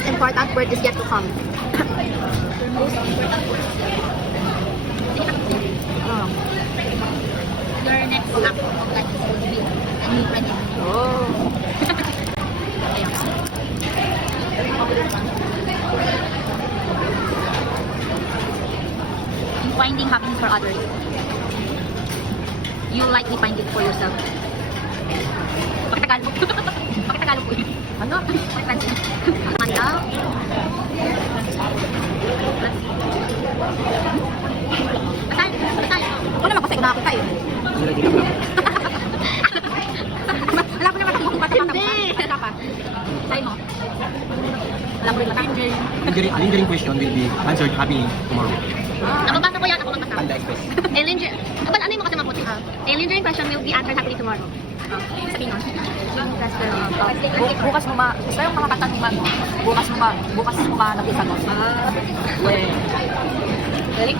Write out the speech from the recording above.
most important word is yet to come. Your most important word is yet to come. Your next act of life is going to be a new friend. Oh. Ayun. In finding happiness for others, you likely find it for yourself. Pakitagalog. Pakitagalog po yun. Ano? Pakitagalog. Manda. Patay. Patay. Ako naman kasi nakakita eh. Alam ko naman kung bata ka. Hindi. Bata ka. Sa'yo mo. Alam ko rin bata. Lingering question will be answered happy tomorrow. Nababasa ko yan. Ako magbasa. Panda Express. Ano yung mga kasama ko? A lingering question will be answered happily tomorrow. Sabihin mo. Bukas mo isa yung mga kanta ni Man. Bukas mo napisan mo. Galing.